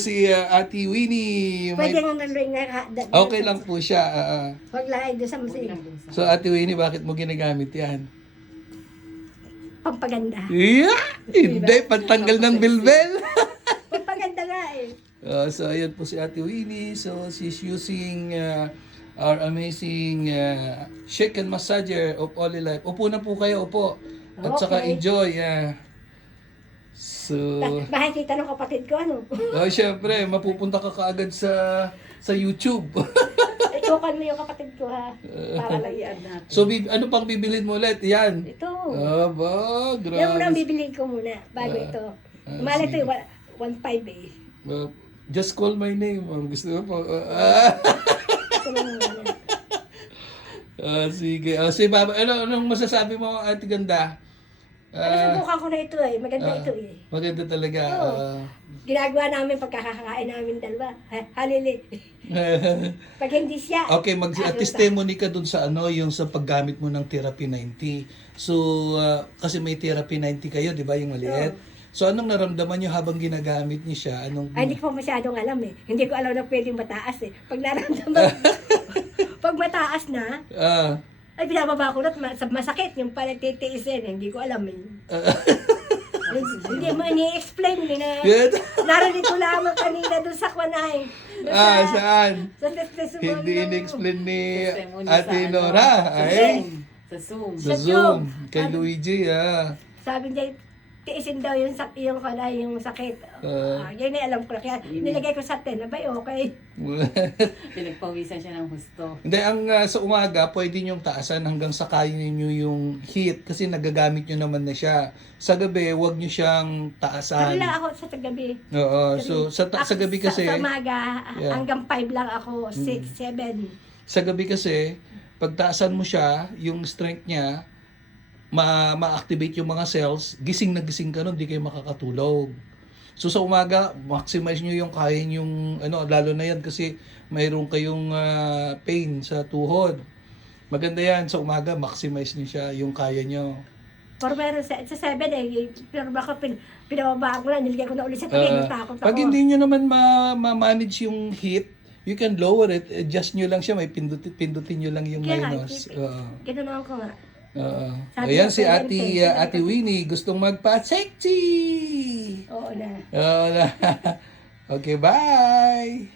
Si Ate Winnie. Pwede nga naluin nga. Okay lang po siya. Huwag lang doon sa musik. So Ate Winnie, bakit mo ginagamit yan? Pampaganda. Yeah! Hindi, pantanggal ng bilbel. Pampaganda nga eh. So ayan po si Ate Winnie. So she's using our amazing shake and massager of Oli Life. Upo na po kayo, upo. At saka Okay. enjoy. So, Makikita ng kapatid ko ano. syempre, mapupunta ka kaagad sa YouTube. Itukan mo yung kapatid ko ha. Para lang yan natin. So, ano pang bibilin mo ulit? Yan. Ito. Aba, Yan muna ang grabe. bibiliin ko muna. Bago ito. Umali ito yung 1.5 eh. Just call my name. Gusto mo po? Ito lang muna. Sige. Si Baba, anong masasabi mo, Ate Ganda? Nasubukan ko na ito eh. Maganda ito eh. Maganda talaga. Ginagawa namin pagkakakain namin dalawa. Halili. Pag hindi siya. Okay, mag-testimony ka dun sa yung sa paggamit mo ng Therapy 90. So, kasi may Therapy 90 kayo, di ba, yung maliit? So, anong naramdaman nyo habang ginagamit niyo siya? Ay, hindi ko pa masyadong alam eh. Hindi ko alam na pwedeng mataas eh. Pag naramdaman, pag mataas na, ay binababa ko na masakit. Yung pala titiisin, hindi ko alam eh. Hindi mo ini-explain eh na Good. narinig ko lamang kanina doon sa Kwanay. Saan? Sa testimony Hindi ng- in-explain ni Testimony Ate sa Nora. Ay, Sa Zoom. sa Sa Zoom. Zoom. Kay Luigi, Sabi niya, tiisin daw yung yung sakit. Yan ay alam ko na. Kaya nilagay ko sa 10. Abay, okay. Pinagpawisan siya ng husto. Hindi, sa umaga, pwede niyong taasan hanggang sa kaya niyo yung heat kasi nagagamit niyo naman na siya. Sa gabi, huwag niyo siyang taasan. Karila ako sa gabi. Oo, so sa gabi kasi, Sa umaga, Yeah. hanggang 5 lang ako. 6, 7. sa gabi kasi, pag taasan mo siya, yung strength niya, ma-activate yung mga cells, gising na gising ka nun, di kayo makakatulog. So sa umaga, maximize nyo yung kaya yung, lalo na yan kasi mayroon kayong pain sa tuhod. Maganda yan, sa umaga, maximize nyo siya, yung kaya nyo. Pero meron sa 7 eh. Pero baka pinababaan ko na, niligay ko na ulit sa 3. Takot ako. Pag hindi nyo naman ma-manage yung heat, you can lower it, adjust nyo lang siya, may pindutin nyo lang yung Kaya nga, minus. Ganun naman ko nga. Sabi Ayan ng si presidente, Ate Winnie, gustong magpa-sexy! Oo na. Okay, bye!